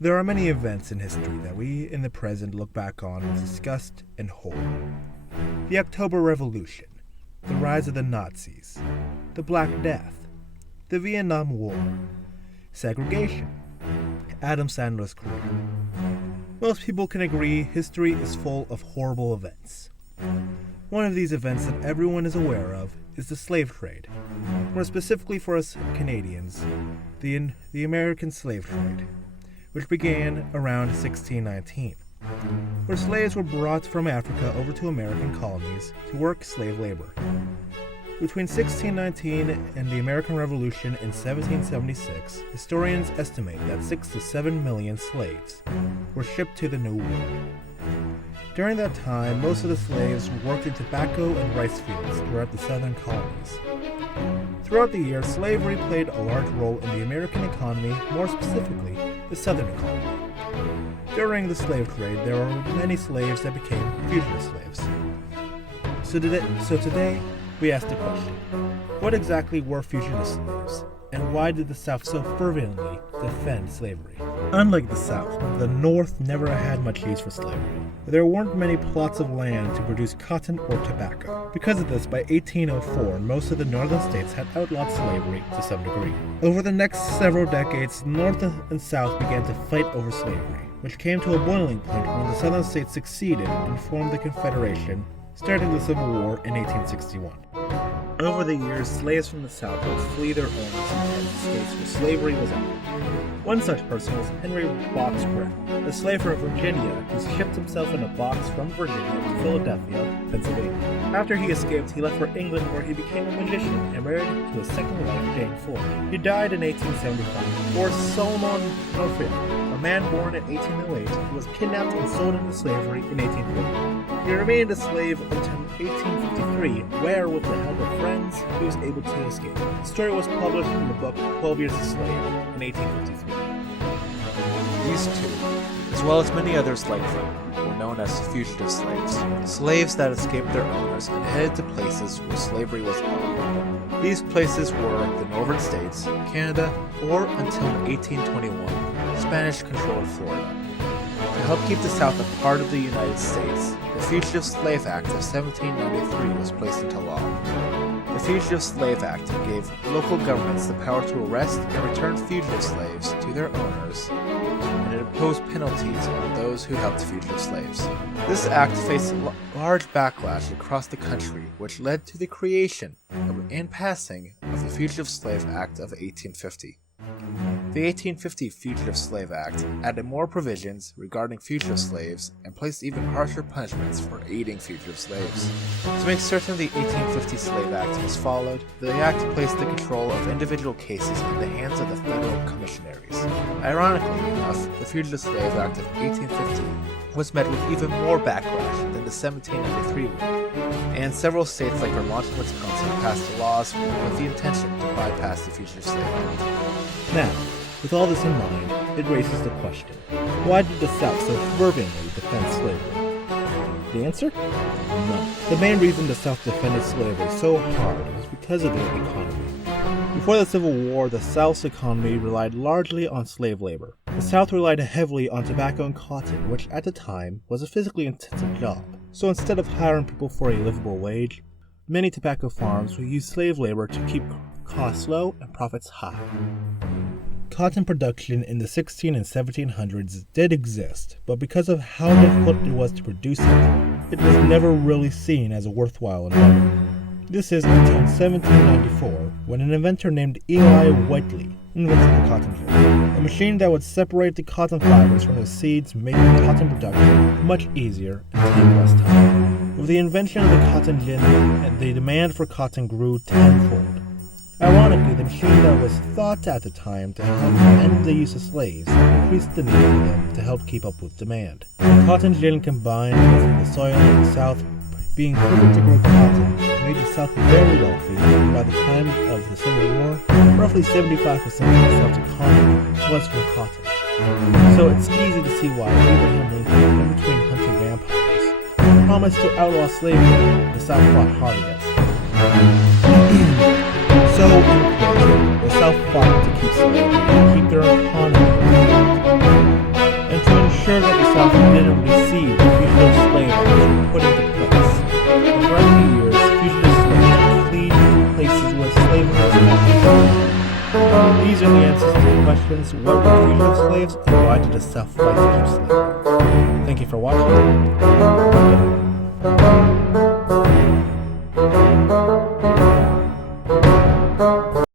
There are many events in history that we in the present look back on with disgust and horror. The October Revolution, the rise of the Nazis, the Black Death, the Vietnam War, segregation, Adam Sandler's career. Most people can agree history is full of horrible events. One of these events that everyone is aware of is the slave trade. More specifically for us Canadians, the American slave trade, which began around 1619, where slaves were brought from Africa over to American colonies to work slave labor. Between 1619 and the American Revolution in 1776, historians estimate that 6 to 7 million slaves were shipped to the New World. During that time, most of the slaves worked in tobacco and rice fields throughout the southern colonies. Throughout the years, slavery played a large role in the American economy, more specifically, the southern economy. During the slave trade, there were many slaves that became fugitive slaves. So today, we ask the question, what exactly were fugitive slaves, and why did the South so fervently defend slavery? Unlike the South, the North never had much use for slavery. There weren't many plots of land to produce cotton or tobacco. Because of this, by 1804, most of the northern states had outlawed slavery to some degree. Over the next several decades, North and South began to fight over slavery, which came to a boiling point when the southern states succeeded and formed the Confederation, starting the Civil War in 1861. Over the years, slaves from the South would flee their owners and head to states where slavery was ended. One such person was Henry Box Brown, a slave from Virginia who shipped himself in a box from Virginia to Philadelphia, Pennsylvania. After he escaped, he left for England where he became a magician and married to his second wife, Jane Ford. He died in 1875. Or Solomon Norfield, a man born in 1808 who was kidnapped and sold into slavery in 1840. He remained a slave until 1853, where, with the help of friends, he was able to escape. The story was published in the book 12 Years a Slave in 1853. These two, as well as many others like them, were known as fugitive slaves. Slaves that escaped their owners and headed to places where slavery was illegal. These places were the northern states, Canada, or until 1821, Spanish-controlled Florida. To help keep the South a part of the United States, the Fugitive Slave Act of 1793 was placed into law. The Fugitive Slave Act gave local governments the power to arrest and return fugitive slaves to their owners, and it imposed penalties on those who helped fugitive slaves. This act faced a large backlash across the country, which led to the creation and passing of the Fugitive Slave Act of 1850. The 1850 Fugitive Slave Act added more provisions regarding fugitive slaves and placed even harsher punishments for aiding fugitive slaves. To make certain the 1850 Slave Act was followed, the act placed the control of individual cases in the hands of the federal commissionaries. Ironically enough, the Fugitive Slave Act of 1850 was met with even more backlash than the 1793 one, and several states like Vermont and Wisconsin passed laws with the intention to bypass the Fugitive Slave Act. Now, with all this in mind, it raises the question, why did the South so fervently defend slavery? The answer? None. The main reason the South defended slavery so hard was because of their economy. Before the Civil War, the South's economy relied largely on slave labor. The South relied heavily on tobacco and cotton, which at the time was a physically intensive job. So instead of hiring people for a livable wage, many tobacco farms would use slave labor to keep costs low and profits high. Cotton production in the 16 and 1700s did exist, but because of how difficult it was to produce it, it was never really seen as a worthwhile endeavor. This is until 1794, when an inventor named Eli Whiteley invented the cotton gin, a machine that would separate the cotton fibers from the seeds, making cotton production much easier and take less time. With the invention of the cotton gin, the demand for cotton grew tenfold. Ironically, the machine that was thought at the time to help end the use of slaves increased the need for them to help keep up with demand. The cotton gin combined with the soil of the South being perfect to grow cotton made the South very wealthy. By the time of the Civil War, roughly 75% of the South's economy was from cotton. So it's easy to see why Abraham Lincoln, in between hunting vampires, promised to outlaw slavery. The South fought hard against it. So, in closing, the South fought to keep slavery and keep their economy. sure that the South didn't receive the fugitive slave laws put into place. And throughout the years, fugitive slaves were fleeing to places where slavery was happening. These are the answers to the questions: what were fugitive slaves and why did the South fight to keep slavery? Thank you for watching.